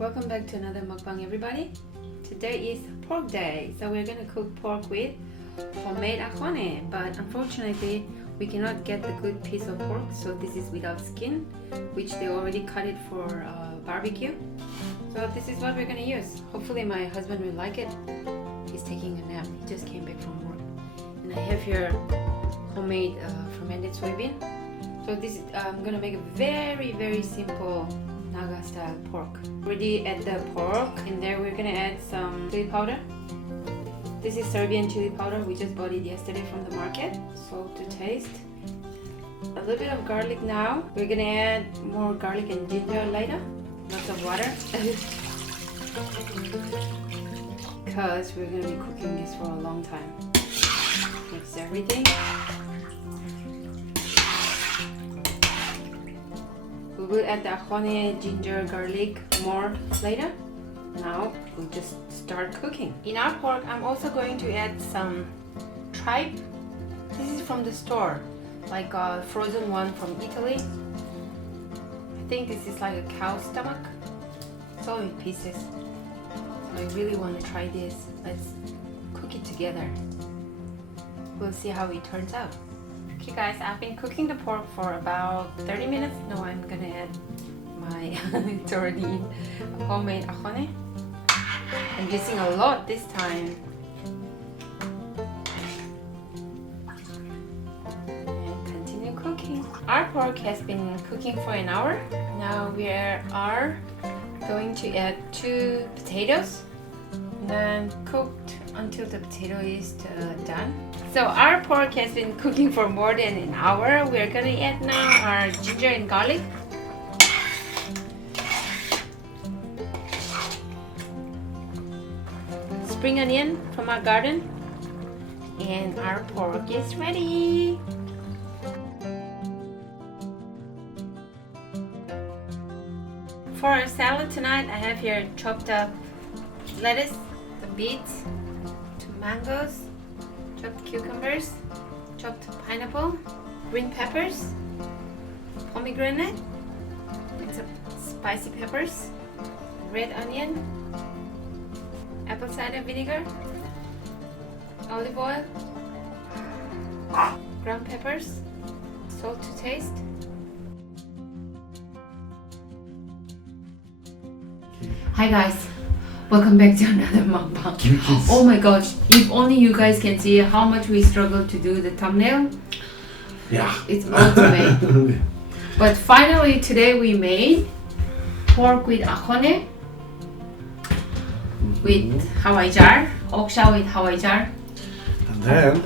Welcome back to another mukbang, everybody. Today is pork day, so we're gonna cook pork with homemade Axone, but unfortunately we cannot get the good piece of pork, so this is without skin, which they already cut it for barbecue. So this is what we're gonna use. Hopefully my husband will like it. He's taking a nap. He just came back from work. And I have here homemade fermented soybean. So this is, I'm gonna make a very simple Naga style pork. Already add the pork, and there we're gonna add some chili powder. This is Serbian chili powder. We just bought it yesterday from the market. Salt to taste. A little bit of garlic now. We're gonna add more garlic and ginger later. Lots of water. Because we're gonna be cooking this for a long time. Mix everything. We will add the Axone, ginger, garlic more later. Now we'll just start cooking. In our pork, I'm also going to add some tripe. This is from the store, like a frozen one from Italy. I think this is like a cow stomach. It's all in pieces. So I really want to try this. Let's cook it together. We'll see how it turns out. Okay guys, I've been cooking the pork for about 30 minutes. Now I'm gonna add my it's already homemade Axone. I'm using a lot this time. And continue cooking. Our pork has been cooking for an hour. Now we are going to add 2 potatoes. And then cooked until the potato is done. So our pork has been cooking for more than an hour. We're gonna add now our ginger and garlic. Spring onion from our garden. And our pork is ready. For our salad tonight, I have here chopped up lettuce, the beets, 2 mangoes, chopped cucumbers, chopped pineapple, green peppers, pomegranate, with some spicy peppers, red onion, apple cider vinegar, olive oil, ground peppers, salt to taste. Hi guys, welcome back to another mukbang. Oh my gosh, if only you guys can see how much we struggle to do the thumbnail. Yeah. It's ultimate. But finally today we made pork with Axone, with Hawaijar, Oksha with Hawaijar. And then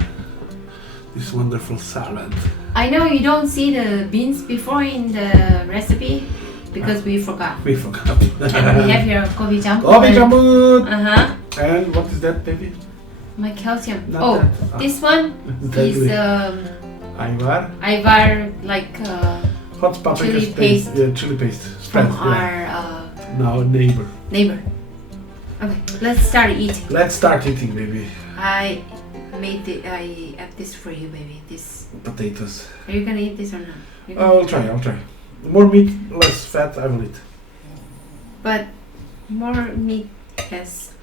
this wonderful salad. I know you don't see the beans before in the recipe because we forgot. We forgot. And we have here kobi jambut. Kobi jambut! Uh-huh. And what is that, baby? My calcium. Not that. This one is Hawaijar, like hot paprika chili paste. Yeah, chili paste. Spread, from our now neighbor. Okay, let's start eating. Let's start eating, baby. I add this for you, baby. This. Potatoes. Are you gonna eat this or not? I'll try. More meat, less fat, I will eat. But more meat, yes.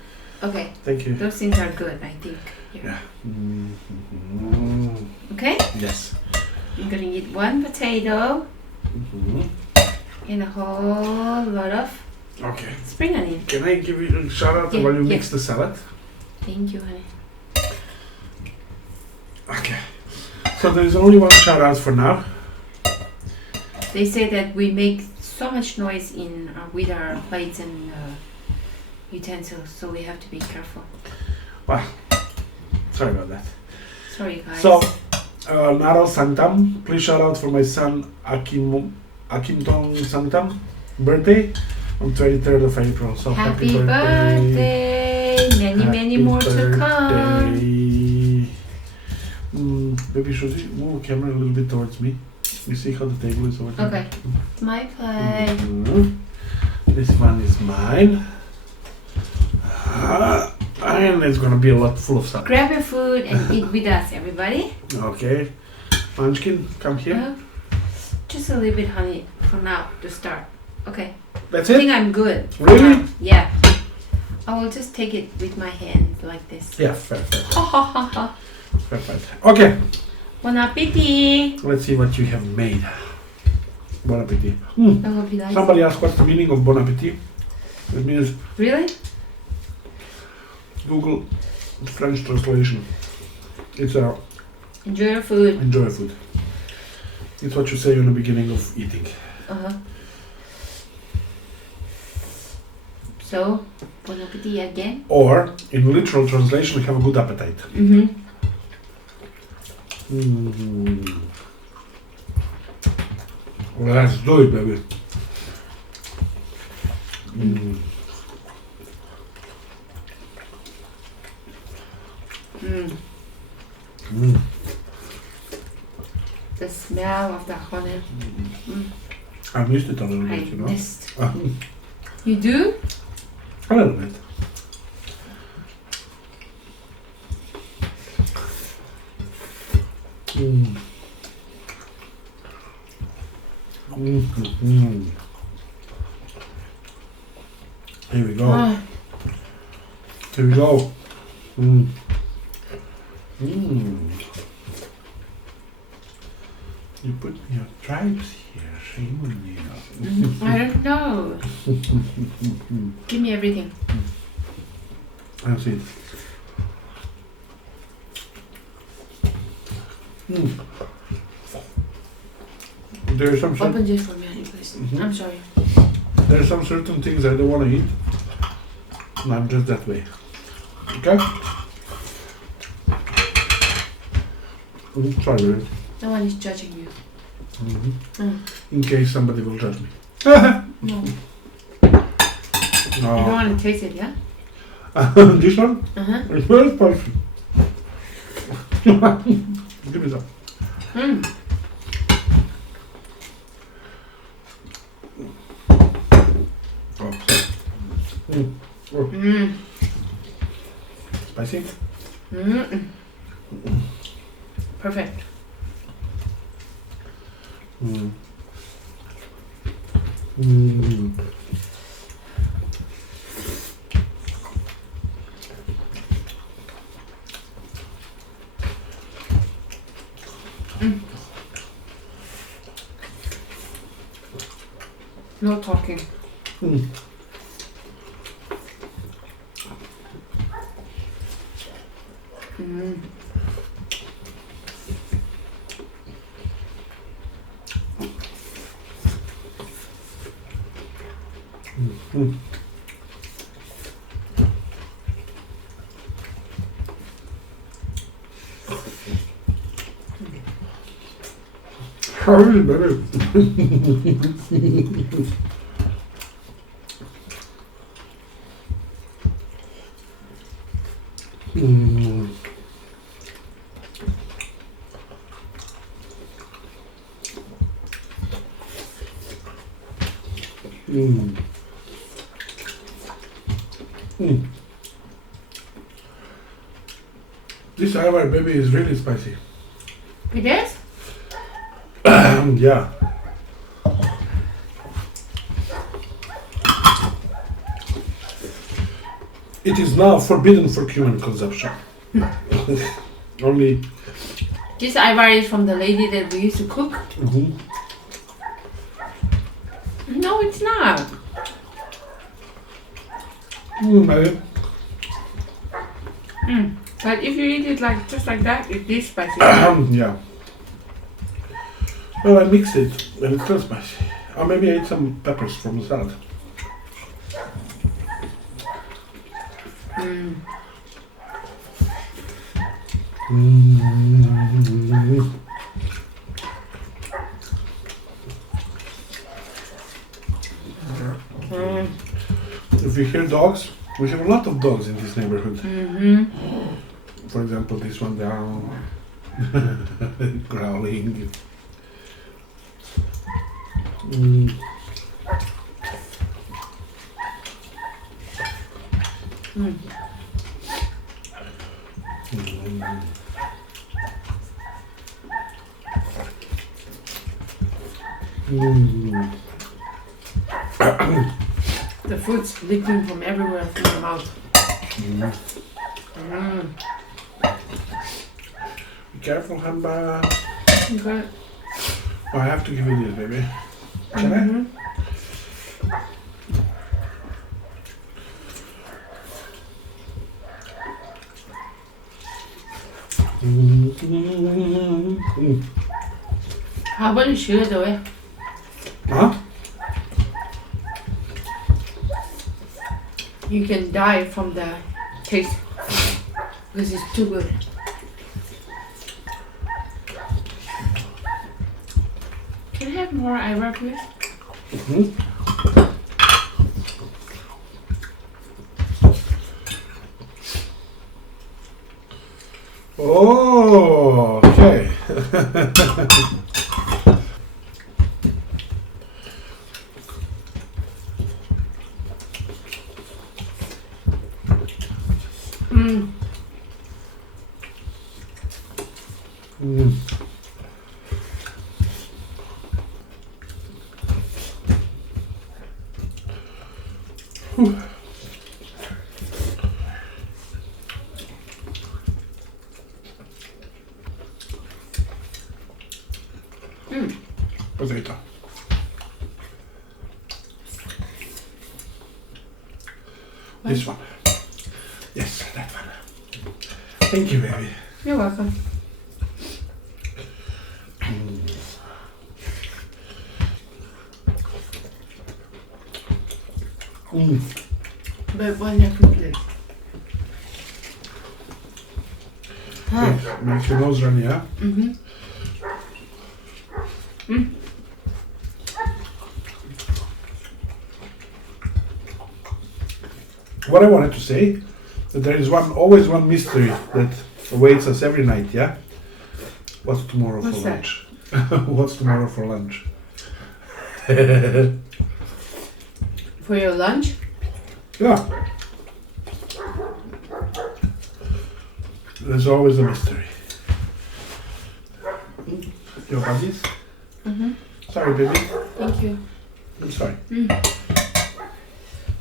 Okay. Thank you. Those things are good, I think. Here. Yeah. Mm-hmm. Okay? Yes. I'm gonna eat 1 potato and a whole lot of spring onion. Can I give you a shout out while you mix the salad? Thank you, honey. Okay. So there's only 1 shout out for now. They say that we make so much noise in with our plates and utensils, so we have to be careful. Wow. Sorry about that. Sorry, guys. So, Naro Santam, please shout out for my son Akimtong Santam birthday on 23rd of April. So happy birthday! Many more to come. Maybe should you move the camera a little bit towards me? You see how the table is over there? Okay. It's my plate. This one is mine. And it's gonna be a lot full of stuff. Grab your food and eat with us, everybody. Okay. Munchkin, come here. Just a little bit, honey, for now to start. Okay. That's I it? think I'm good. Really? Yeah. I will just take it with my hand like this. Yeah, fair. Ha ha ha ha. Perfect. Okay, Bon appetit. let's see what you have made. Bon appetit. That would be nice. Somebody asked what's the meaning of bon appetit. It means Really? Google French translation. It's a Enjoy your food. enjoy food. It's what you say in the beginning of eating. Uh-huh. So, bon appetit again. Or, in literal translation, have a good appetite. Mm-hmm. Let's do it, baby. The smell of the honey. I missed it a little I bit, you know. missed. You do? A little bit. Here we go. Here we go. You put me on tribes here, shame on you. I don't know. Give me everything. That's it. There's some Open this for me, please. I'm sorry. there's some certain things I don't want to eat. And I'm just that way. Okay? Try it. No one is judging you. In case somebody will judge me. No. You don't No. want to taste it, yeah? This one? Uh-huh. It's very spicy. Give me some. Spicy? Perfect. No talking. How is it better? This Hawaijar baby is really spicy. It is? Yeah. It is now forbidden for human consumption. Only. This Hawaijar is from the lady that we used to cook? No, it's not. Maybe. But if you eat it like just like that, it is spicy. Yeah. Well, I mix it and it's still spicy. Or maybe I ate some peppers from the salad. If you hear dogs, we have a lot of dogs in this neighborhood. For example, this one down, growling. The food's leaking from everywhere through the mouth. Be careful, Hamba. Okay. Oh, I have to give you this, baby. Can I? How about you share it away? Huh? You can die from the taste because it's too good. Can I have more Ira, please? Oh, okay. Potato. This one. Yes, that one. Thank you, baby. You're welcome. But one next week. Makes your nose runny, yeah? What I wanted to say, that there is always one mystery that awaits us every night, yeah? What's tomorrow for lunch? What's tomorrow for lunch? For your lunch? Yeah. There's always a mystery. Your buddies? Sorry, baby. Thank you. I'm sorry.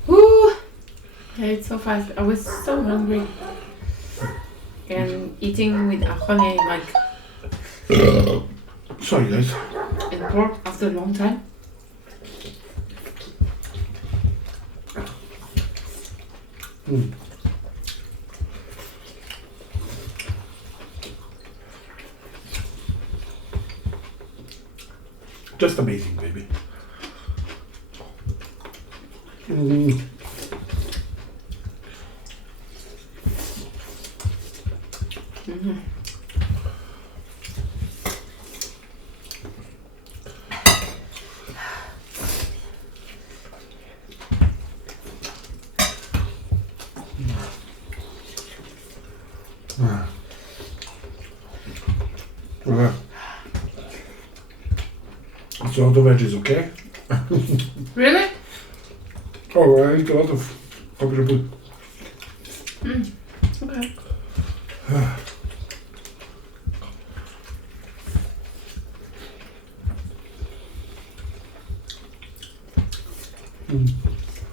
Woo! I ate so fast. I was so hungry. And eating with Axone, like, Sorry, guys. and pork after a long time. Just amazing, baby. It's a lot of veggies, okay? Really? Oh, I eat a lot of cabbage. Okay.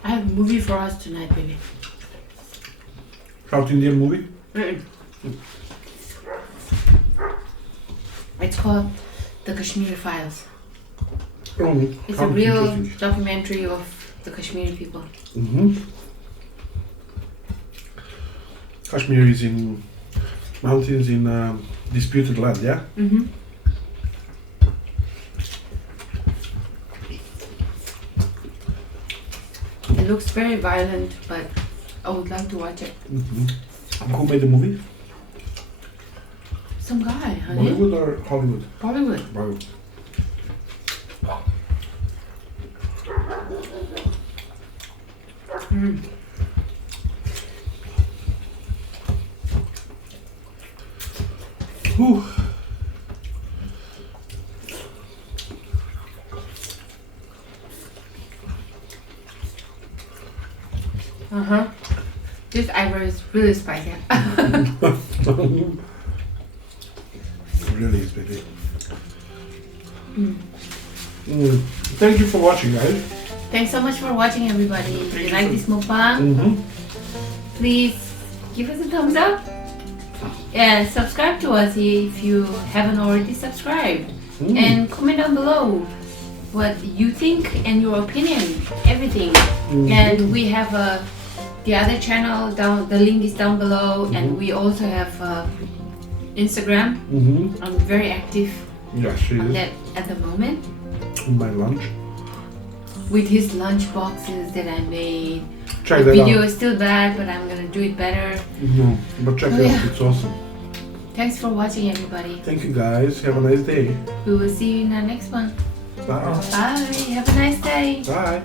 I have a movie for us tonight, baby. South Indian movie? It's called The Kashmiri Files. It's a Sounds real interesting. documentary of the Kashmiri people. Kashmir is in mountains in disputed land, yeah? It looks very violent, but I would like to watch it. Who made the movie? Some guy, honey. Bollywood or Hollywood? Bollywood. Bollywood. Whew. This eyebrow is really spicy. Really is, baby. Thank you for watching, guys. Thanks so much for watching, everybody. If you like this mukbang, please give us a thumbs up and subscribe to us if you haven't already subscribed. And comment down below what you think and your opinion, everything. And we have the other channel down, the link is down below, and we also have Instagram. I'm very active on that at the moment. My lunch. With his lunch boxes that I made. Check the that video out. is still bad, but I'm gonna do it better. No, but check it out, it's awesome. Thanks for watching, everybody. Thank you guys, have a nice day. We will see you in the next one. Bye. Bye, have a nice day. Bye.